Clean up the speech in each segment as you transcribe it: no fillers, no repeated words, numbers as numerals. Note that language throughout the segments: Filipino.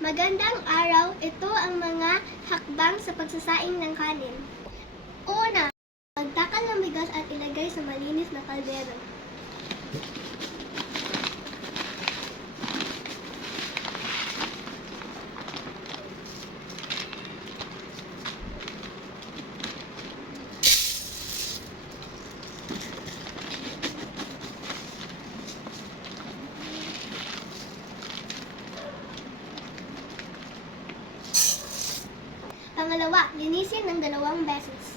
Magandang araw, ito ang mga hakbang sa pagsasaing ng kanin. Una, magtakal ng bigas at ilagay sa malinis na kaldero. Pangalawa, linisin ng 2 beses.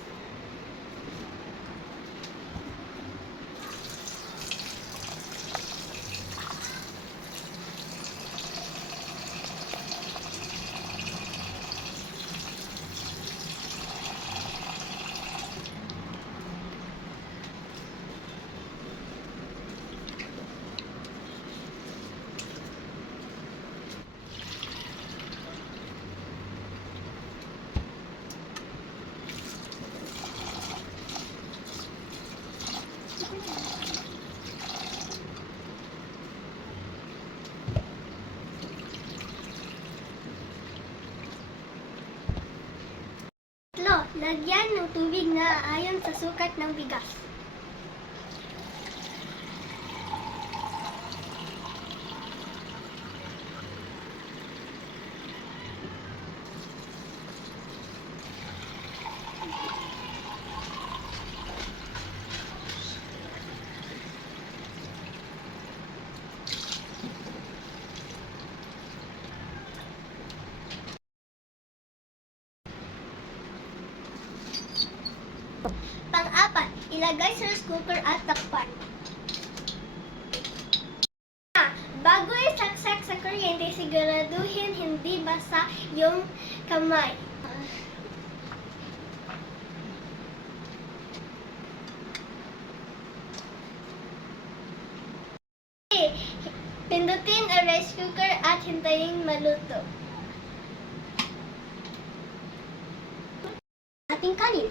Tatlo, lagyan ng tubig na aayon sa sukat ng bigas. Pang-apat, ilagay sa rice cooker at takpan. Bago isaksak sa kuryente, siguraduhin hindi basa yung kamay. Pindutin ang rice cooker at hintayin maluto. Ating kanin.